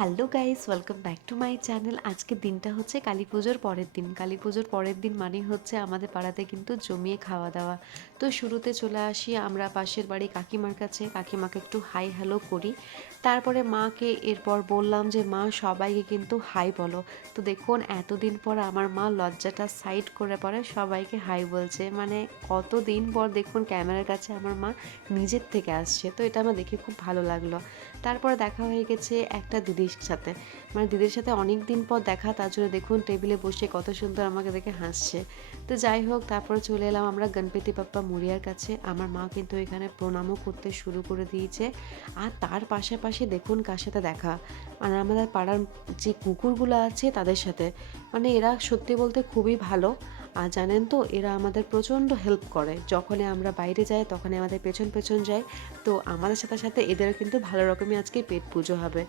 Hello guys, welcome back to my channel. আজকের দিনটা হচ্ছে কালী পুজোর পরের দিন। কালী পুজোর পরের দিন মানেই হচ্ছে আমাদের পাড়াতে কিন্তু জমিয়ে খাওয়া দাওয়া। তো শুরুতে চলে আসি আমরা পাশের বাড়ি কাকিমার কাছে, কাকিমাকে একটু হাই হ্যালো করি। তারপরে মাকে এরপর বললাম যে মা সবাইকে কিন্তু হাই বলো। তো দেখুন এতদিন পর আমার মা লজ্জাটা সাইড করে পরে সবাইকে হাই বলছে। মানে কতদিন পর দেখুন ক্যামেরার কাছে আমার মা নিজের থেকে আসছে। তো এটা আমার দেখে খুব ভালো লাগলো। তারপর দেখা হয়ে গেছে একটা দিদির সাথে, মানে দিদির সাথে অনেক দিন পর দেখা, তার জন্য দেখুন টেবিলে বসে কত সুন্দর আমাকে দেখে হাসছে। তো যাই হোক, তারপর চলে এলাম আমরা গণপতি বাপ্পা মরিয়ার কাছে। আমার মা কিন্তু এখানে প্রণামও করতে শুরু করে দিয়েছে। আর তার পাশাপাশি দেখুন কার সাথে দেখা, মানে আমাদের পাড়ার যে কুকুরগুলো আছে তাদের সাথে। মানে এরা সত্যি বলতে খুবই ভালো। আর জানেন তো, এরা আমাদের প্রচণ্ড হেল্প করে। যখনই আমরা বাইরে যাই তখনই আমাদের পেছন পেছন যায়। তো আমাদের সাথে সাথে এদেরও কিন্তু ভালো রকমই আজকে পেট পুজো হবে।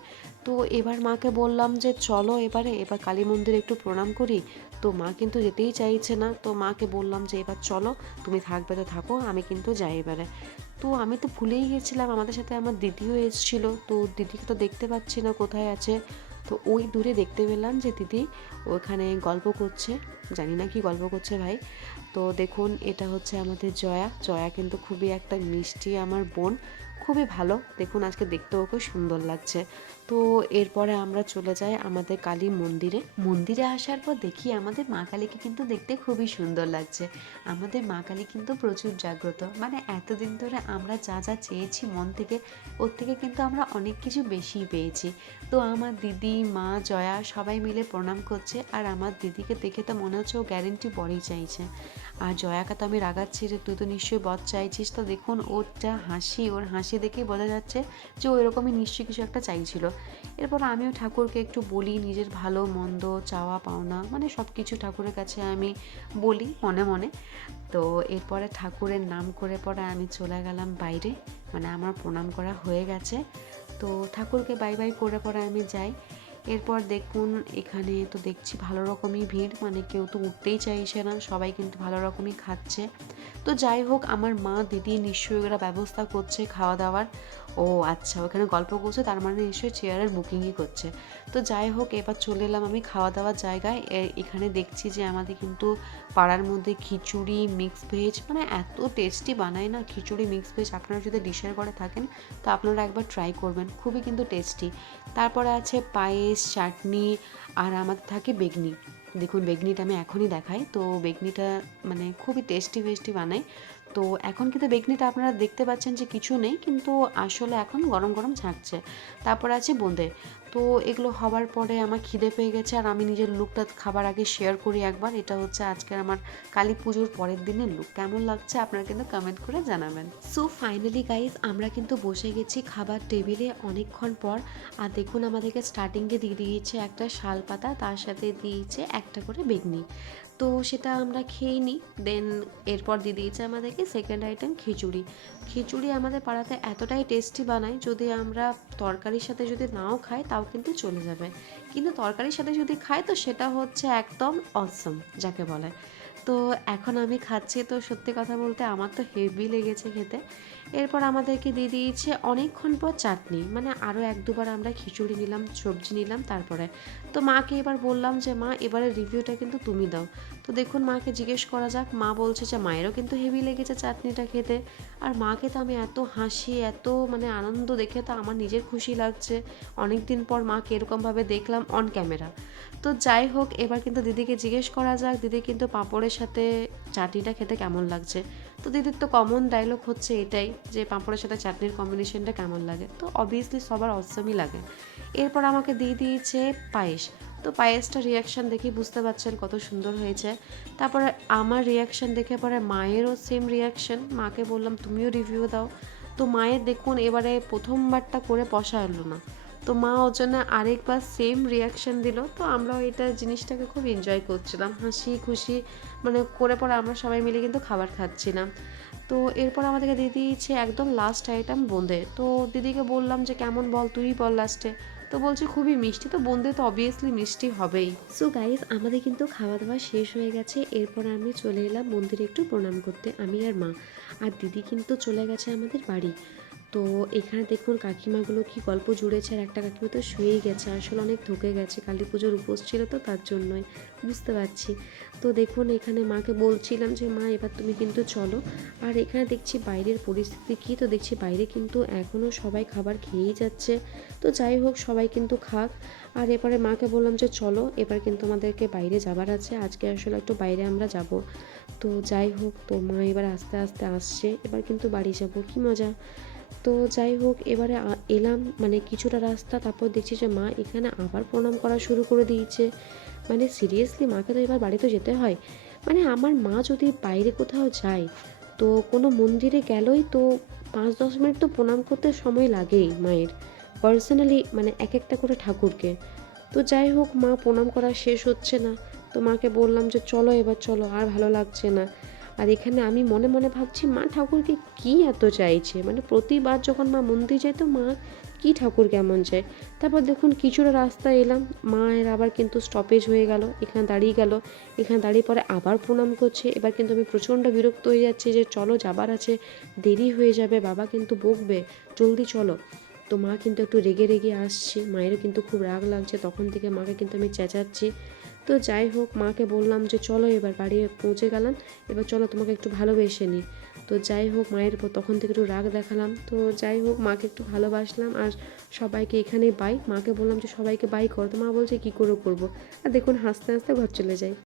তো এবার মাকে বললাম যে চলো এবার কালী মন্দিরে একটু প্রণাম করি। তো মা কিন্তু যেতেই চাইছে না। তো মাকে বললাম যে এবার চলো, তুমি থাকবে তো থাকো, আমি কিন্তু যাই এবারে। তো আমি তো ভুলেই গেছিলাম আমাদের সাথে আমার দিদিও এসেছিলো। তো দিদিকে তো দেখতে পাচ্ছি না কোথায় আছে। তো ওই দূরে দেখতে পেলাম যে দিদি ওখানে গল্প করছে। জানি না কি গল্প করছে ভাই। তো দেখুন এটা হচ্ছে আমাদের জয়া। জয়া কিন্তু খুবই একটা মিষ্টি আমার বোন, খুবই ভালো। দেখুন আজকে দেখতেও খুব সুন্দর লাগছে। তো এরপরে আমরা চলে যাই আমাদের কালী মন্দিরে। মন্দিরে আসার পর দেখি আমাদের মা কালীকে কিন্তু দেখতে খুবই সুন্দর লাগছে। আমাদের মা কালী কিন্তু প্রচুর জাগ্রত। মানে এতদিন ধরে আমরা যা যা চেয়েছি মন থেকে, ওর থেকে কিন্তু আমরা অনেক কিছু বেশিই পেয়েছি। তো আমার দিদি, মা, জয়া সবাই মিলে প্রণাম করছে। আর আমার দিদিকে দেখে তো মনে হচ্ছে ও গ্যারেন্টি বরই চাইছে। আর জয়াকে তো আমি রাগাচ্ছি যে তুই তো নিশ্চয়ই বর চাইছিস। তো দেখুন ওর যা হাসি, ওর হাসি দেখেই বোঝা যাচ্ছে যে ও এরকমই নিশ্চয়ই কিছু একটা চাইছিল। এরপর আমিও ঠাকুরকে একটু বলি নিজের ভালো মন্দ চাওয়া পাওনা, মানে সব কিছু ঠাকুরের কাছে আমি বলি মনে মনে। তো এরপরে ঠাকুরের নাম করে পরে আমি চলে গেলাম বাইরে। মানে আমার প্রণাম করা হয়ে গেছে। তো ঠাকুরকে বাই বাই করে পরে আমি যাই। এরপর দেখুন এখানে তো দেখছি ভালো রকমই ভিড়, মানে কেউ তো উঠতেই চাইছে না, সবাই কিন্তু ভালো রকমই খাচ্ছে। তো যাই হোক, আমার মা দিদি নিশ্চয়ই ওরা ব্যবস্থা করছে খাওয়া দাওয়ার। ও আচ্ছা, ওখানে গল্প করছে, তার মানে নিশ্চয়ই চেয়ারের বুকিংই করছে। তো যাই হোক, এবার চলে এলাম আমি খাওয়া দাওয়ার জায়গায়। এখানে দেখছি যে আমাদের কিন্তু পাড়ার মধ্যে খিচুড়ি মিক্স ভেজ, মানে এত টেস্টি বানায় না খিচুড়ি মিক্স ভেজ। আপনারা যদি ডিশের ঘরে থাকেন তো আপনারা একবার ট্রাই করবেন, খুবই কিন্তু টেস্টি। তারপরে আছে পায়েস, চাটনি, আর আমাদের থাকে বেগনি। দেখুন বেগনিটা আমি এখনই দেখাই। তো বেগনিটা মানে খুবই টেস্টি ফেস্টি বানায়। তো এখন কিন্তু বেগনিটা আপনারা দেখতে পাচ্ছেন যে কিছু নেই, কিন্তু আসলে এখন গরম গরম ছাঁকছে। তারপর আছে বোঁদে। তো এগুলো হওয়ার পরে আমার খিদে পেয়ে গেছে, আর আমি নিজের লুকটা খাবার আগে শেয়ার করি একবার। এটা হচ্ছে আজকের আমার কালী পুজোর পরের দিনের লুক। কেমন লাগছে আপনারা কিন্তু কমেন্ট করে জানাবেন। সো ফাইনালি গাইজ, আমরা কিন্তু বসে গেছি খাবার টেবিলে অনেকক্ষণ পর। আর দেখুন আমাদেরকে স্টার্টিংয়ে দিয়ে দিয়েছে একটা শাল পাতা, তার সাথে দিয়েছে একটা করে বেগনি। তো সেটা আমরা খেয়ে নিই। দেন এরপর দিয়ে দিয়েছে আমাদেরকে সেকেন্ড আইটেম খিচুড়ি। খিচুড়ি আমাদের পাড়াতে এতটাই টেস্টি বানায়, যদি আমরা তরকারির সাথে যদি নাও খাই তাও কিন্তু চলে যাবে, কিন্তু তরকারির সাথে যদি খাই তো সেটা হচ্ছে একদম অসম যাকে বলে। তো এখন আমি খাচ্ছি, তো সত্যি কথা বলতে আমার তো হেভি লেগেছে খেতে। এরপর আমাদেরকে দিয়ে দিয়েছে অনেকক্ষণ পর চাটনি, মানে আরও এক দুবার আমরা খিচুড়ি নিলাম, সবজি নিলাম তারপরে। তো মাকে এবার বললাম যে মা এবারে রিভিউটা কিন্তু তুমি দাও। তো দেখুন মাকে জিজ্ঞেস করা যাক। মা বলছে যে মায়েরও কিন্তু হেভি লেগেছে চাটনিটা খেতে। আর মাকে তো আমি এত হাসি, এত মানে আনন্দ দেখে তো আমার নিজের খুশি লাগছে। অনেক দিন পর মাকে এরকমভাবে দেখলাম অন ক্যামেরা। তো যাই হোক, এবার কিন্তু দিদিকে জিজ্ঞেস করা যাক দিদি কিন্তু পাঁপড়ের সাথে চাটনিটা খেতে কেমন লাগছে। তো দিদির তো কমন ডায়লগ হচ্ছে এটাই যে পাঁপড়ের সাথে চাটনির কম্বিনেশনটা কেমন লাগে। তো অবভিয়াসলি সবার অসমই লাগে। এরপর আমাকে দিয়ে দিয়েছে পায়েস। তো পায়েসটা রিয়াকশান দেখেই বুঝতে পারছেন কত সুন্দর হয়েছে। তারপরে আমার রিয়াকশান দেখে পরে মায়েরও সেম রিয়াকশান। মাকে বললাম তুমিও রিভিউ দাও। তো মায়ের দেখুন এবারে প্রথমবারটা করে পোষালো না। তো মা ওর জন্য আরেকবার সেম রিয়াকশান দিল। তো আমরাও এটা জিনিসটাকে খুব এনজয় করছিলাম, হাসি খুশি মানে করে পরে আমরা সবাই মিলে কিন্তু খাবার খাচ্ছিলাম। তো এরপর আমাদেরকে দিয়ে দিয়েছে একদম লাস্ট আইটেম বোঁদে। তো দিদিকে বললাম যে কেমন বল, তুই বল লাস্টে। তো বলছে খুবই মিষ্টি। তো বোঁদে তো অবভিয়াসলি মিষ্টি হবেই। সো গাইস, আমাদের কিন্তু খাওয়া দাওয়া শেষ হয়ে গেছে। এরপর আমি চলে এলাম মন্দিরে একটু প্রণাম করতে, আমি আর মা। আর দিদি কিন্তু চলে গেছে আমাদের বাড়ি। তো এখানে দেখুন কাকিমাগুলো কি গল্প জুড়েছে, আর একটা কাকিমা তো শুয়েই গেছে, আসলে অনেক থকে গেছে, কালী পুজোর উপোস ছিল তো তার জন্যই, বুঝতে পারছি। তো দেখুন এখানে মাকে বলছিলাম যে মা এবার তুমি কিন্তু চলো। আর এখানে দেখছি বাইরের পরিস্থিতি কী, তো দেখছি বাইরে কিন্তু এখনও সবাই খাবার খেয়েই যাচ্ছে। তো যাই হোক সবাই কিন্তু খাক। আর এবারে মাকে বললাম যে চলো এবার কিন্তু আমাদেরকে বাইরে যাবার আছে, আজকে আসলে একটু বাইরে আমরা যাব। তো যাই হোক, তো মা এবার আস্তে আস্তে আসছে, এবার কিন্তু বাড়ি যাব, কি মজা। তো যাই হোক এবারে এলাম মানে কিছুটা রাস্তা, তারপর দেখছি যে মা এখানে আবার প্রণাম করা শুরু করে দিয়েছে। মানে সিরিয়াসলি মাকে তো এবার বাড়িতে যেতে হয়। মানে আমার মা যদি বাইরে কোথাও যায়, তো কোনো মন্দিরে গেলেই তো 5-10 মিনিট তো প্রণাম করতে সময় লাগেই মায়ের, পার্সোনালি মানে এক একটা করে ঠাকুরকে। তো যাই হোক মা প্রণাম করা শেষ হচ্ছে না, তো মাকে বললাম যে চলো এবার চলো, আর ভালো লাগছে না। আর এখানে আমি মনে মনে ভাবছি মা ঠাকুরকে কী এত চাইছে, মানে প্রতিবার যখন মা মন্দির যায় তো মা কী ঠাকুর কেমন চায়। তারপর দেখুন কিছুটা রাস্তা এলাম, মায়ের আবার কিন্তু স্টপেজ হয়ে গেল, এখানে দাঁড়িয়ে গেল। এখানে দাঁড়িয়ে পরে আবার প্রণাম করছে। এবার কিন্তু আমি প্রচণ্ড বিরক্ত হয়ে যাচ্ছি যে চলো যাবার আছে, দেরি হয়ে যাবে, বাবা কিন্তু বকবে, জলদি চলো। তো মা কিন্তু একটু রেগে রেগে আসছে, মায়েরও কিন্তু খুব রাগ লাগছে, তখন থেকে মাকে কিন্তু আমি চেঁচাচ্ছি। তো যাই হোক মাকে বললাম যে চলো এবার বাড়ি পৌঁছে গেলাম, এবার চলো তোমাকে একটু ভালোবেসে নিই। তো যাই হোক মায়ের উপর তখন থেকে একটু রাগ দেখালাম। তো যাই হোক মাকে একটু ভালোবাসলাম, আর সবাইকে এখানে বাই, মাকে বললাম যে সবাইকে বাই করো, তো মা বলছে কী করে করবো। আর দেখুন হাসতে হাসতে ঘর চলে যাই।